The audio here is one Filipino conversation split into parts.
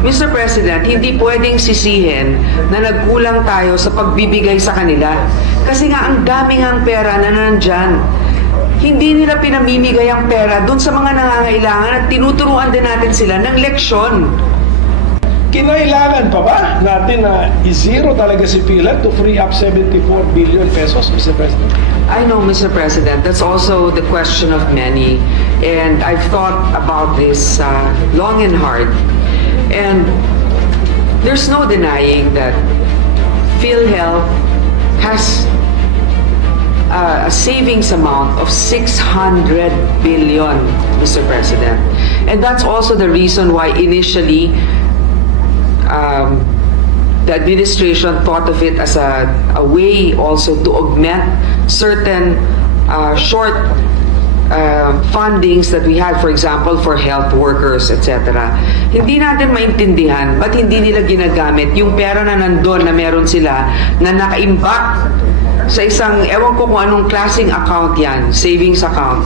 Mr. President, hindi pwedeng sisihin na nagkulang tayo sa pagbibigay sa kanila. Kasi nga ang daming ang pera na nandyan. Hindi nila pinamimigay ang pera dun sa mga nangangailangan at tinuturuan din natin sila ng leksyon. Kinailangan pa ba natin na i-zero talaga si PhilHealth to free up 74 billion pesos, Mr. President? I know, Mr. President, that's also the question of many. And I've thought about this long and hard. And there's no denying that PhilHealth has a savings amount of 600 billion, Mr. President. And that's also the reason why initially the administration thought of it as a way also to augment certain short fundings that we had, for example, for health workers, etc. Hindi natin maintindihan ba't hindi nila ginagamit yung pera na nandun na meron sila na naka-impact sa isang, ewan ko kung anong klaseng account yan, savings account,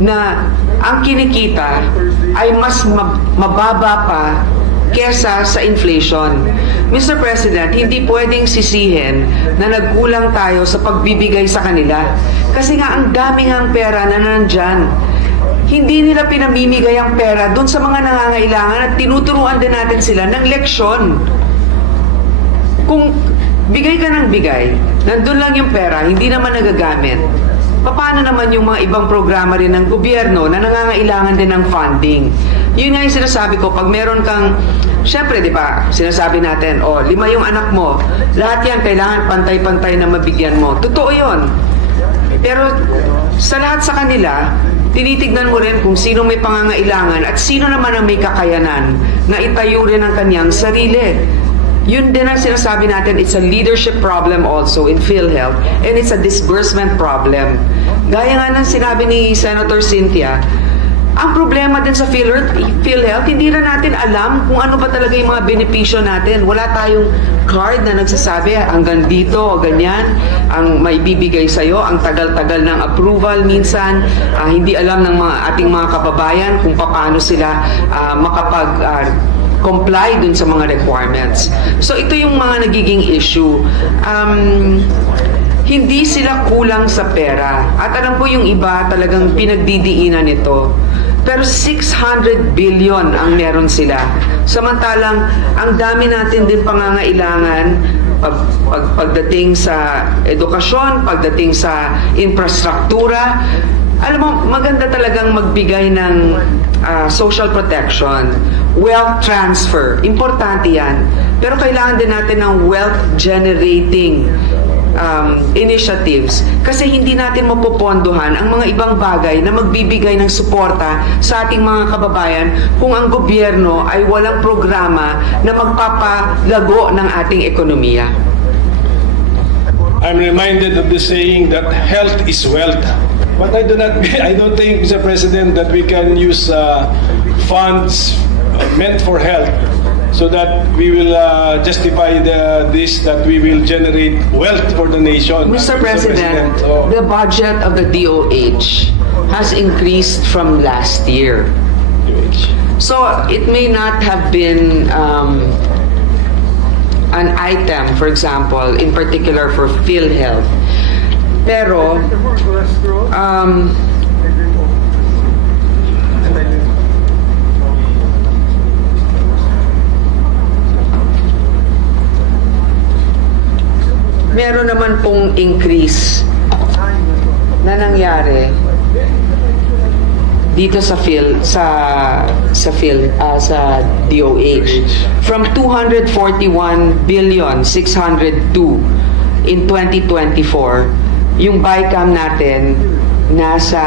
na ang kinikita ay mas mababa pa kesa sa inflation. Mr. President, hindi pwedeng sisihin na nagkulang tayo sa pagbibigay sa kanila. Kasi nga ang daming ang pera na nandyan. Hindi nila pinamimigay ang pera dun sa mga nangangailangan at tinuturuan din natin sila ng leksyon. Kung bigay ka ng bigay, nandun lang yung pera, hindi naman nagagamit. Paano naman yung mga ibang programa rin ng gobyerno na nangangailangan din ng funding? Yun nga yung sinasabi ko, pag meron kang, syempre, di ba, sinasabi natin, 5 yung anak mo, lahat yan kailangan pantay-pantay na mabigyan mo. Totoo yun. Pero sa lahat sa kanila, tinitignan mo rin kung sino may pangangailangan at sino naman ang may kakayanan na itayo rin ang kanyang sarili. Yun din ang sinasabi natin, it's a leadership problem also in PhilHealth and it's a disbursement problem. Gaya nga ng sinabi ni Senator Cynthia, ang problema din sa PhilHealth, hindi na natin alam kung ano ba talaga yung mga benepisyo natin. Wala tayong card na nagsasabi hanggang dito o ganyan ang maibibigay sa'yo. Ang tagal-tagal ng approval minsan. Hindi alam ng ating mga kababayan kung paano sila comply dun sa mga requirements. So ito yung mga nagiging issue. Hindi sila kulang sa pera. At alam ko yung iba talagang pinagdidiinan ito. Pero 600 billion ang meron sila. Samantalang ang dami natin din pangangailangan pagdating sa edukasyon, pagdating sa infrastruktura. Alam mo, maganda talagang magbigay ng social protection, wealth transfer. Importante yan. Pero kailangan din natin ng wealth generating initiatives. Kasi hindi natin mapopondohan ang mga ibang bagay na magbibigay ng suporta sa ating mga kababayan kung ang gobyerno ay walang programa na magpapalago ng ating ekonomiya. I'm reminded of the saying that health is wealth. But I don't think, Mr. President, that we can use funds meant for health so that we will justify this, that we will generate wealth for the nation. Mr. President, the budget of the DOH has increased from last year. So it may not have been an item, for example, in particular for PhilHealth. Pero, meron naman pong increase na nangyari dito sa DOH from 241 billion 602 in 2024. Yung BICAM natin nasa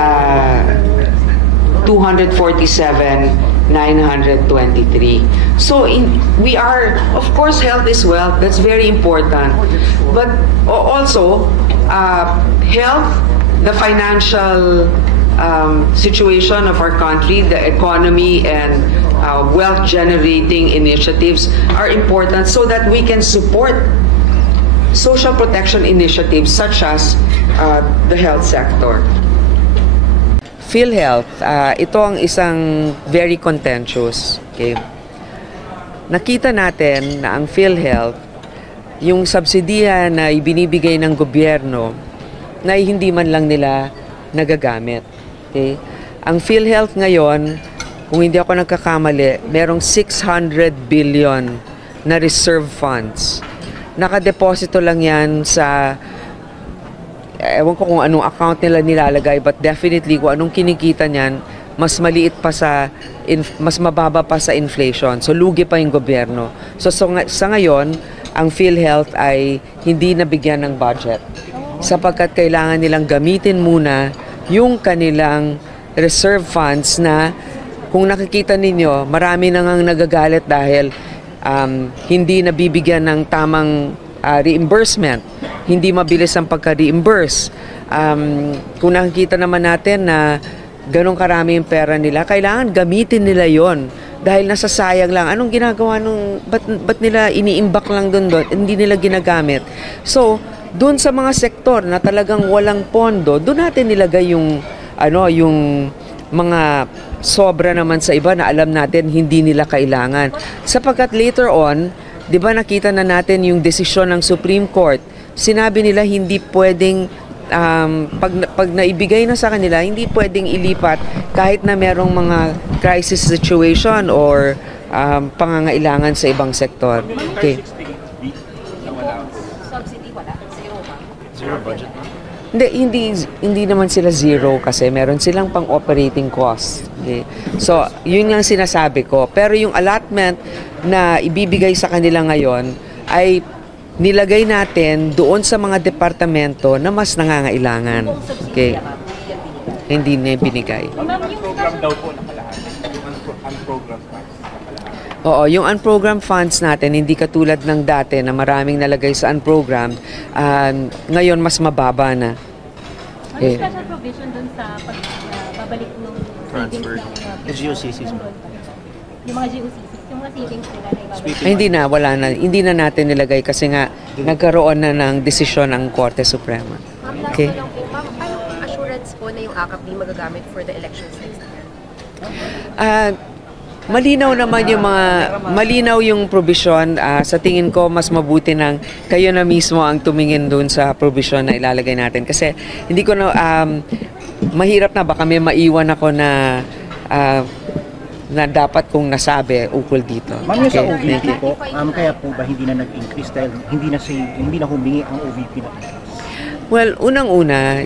247,923. So we are, of course, health is wealth. That's very important. But also, health, the financial situation of our country, the economy, and wealth-generating initiatives are important so that we can support social protection initiatives such as the health sector. PhilHealth, ito ang isang very contentious. Okay? nakita natin na ang PhilHealth, yung subsidiya na ibinibigay ng gobyerno, na hindi man lang nila nagagamit. Okay? Ang PhilHealth ngayon, kung hindi ako nagkakamali, merong 600 billion na reserve funds. Nakadeposito lang yan sa, ewan ko kung anong account nila nilalagay, but definitely kung anong kinikita niyan, mas maliit pa mas mababa pa sa inflation. So, lugi pa yung gobyerno. So sa ngayon, ang PhilHealth ay hindi nabigyan ng budget sapagkat kailangan nilang gamitin muna yung kanilang reserve funds na kung nakikita ninyo, marami na ngang nagagalit dahil hindi nabibigyan ng tamang reimbursement. Hindi mabilis ang pagka-reimburse. Kung nakikita naman natin na ganong karami yung pera nila, kailangan gamitin nila yon dahil nasasayang lang. Anong ginagawa ba't nila iniimbak lang doon? Hindi nila ginagamit. So, doon sa mga sektor na talagang walang pondo, doon natin nilagay yung mga sobra naman sa iba na alam natin hindi nila kailangan. Sapagkat later on, di ba nakita na natin yung desisyon ng Supreme Court, sinabi nila hindi pwedeng pag naibigay na sa kanila, hindi pwedeng ilipat kahit na merong mga crisis situation or pangangailangan sa ibang sektor. Okay. Subsidy wala? Zero ba? Zero budget. Hindi naman sila zero kasi meron silang pang-operating cost. Okay. So, yun yung sinasabi ko. Pero yung allotment na ibibigay sa kanila ngayon ay nilagay natin doon sa mga departamento na mas nangangailangan. Okay. Hindi na binigay. Program daw po nakalahat. Ang program funds nakalahat. Oo, yung unprogrammed funds natin, hindi katulad ng dati na maraming nalagay sa unprogrammed, ngayon mas mababa na. Okay. Ano special provision dun sa pagbabalik ng Transfer. savings ng GOCCs mo. yung mga GOCCs, yung mga savings nila na ibabalik? Ay, hindi na natin nilagay kasi nga nagkaroon na ng desisyon ng Korte Suprema. Okay. Ma'am, paano assurance po na yung AKAP di magagamit for the elections next year? Malinaw yung provision. Sa tingin ko mas mabuti nang kayo na mismo ang tumingin doon sa provision na ilalagay natin kasi hindi ko na mahirap na baka may maiwan ako na dapat kong nasabi ukol dito. Ma'am, yung sa Okay, thank OVP you. po, kaya po ba hindi na nag-increase dahil hindi na humingi ang OVP na increase? Well, unang-una,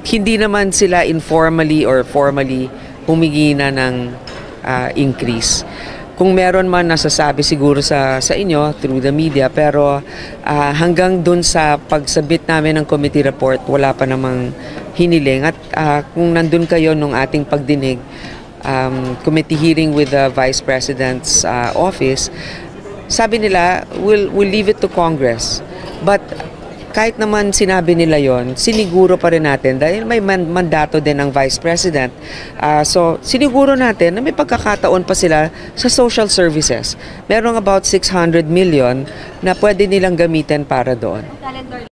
hindi naman sila informally or formally humingi na ng increase. Kung meron man nasasabi siguro sa inyo through the media, pero hanggang dun sa pagsabit namin ng committee report, wala pa namang hiniling. At kung nandun kayo nung ating pagdinig, committee hearing with the Vice President's office, sabi nila, we'll leave it to Congress. But kahit naman sinabi nila yon, siniguro pa rin natin dahil may mandato din ng Vice President. So, siniguro natin na may pagkakataon pa sila sa social services. Merong about 600 million na pwede nilang gamitin para doon. Calendar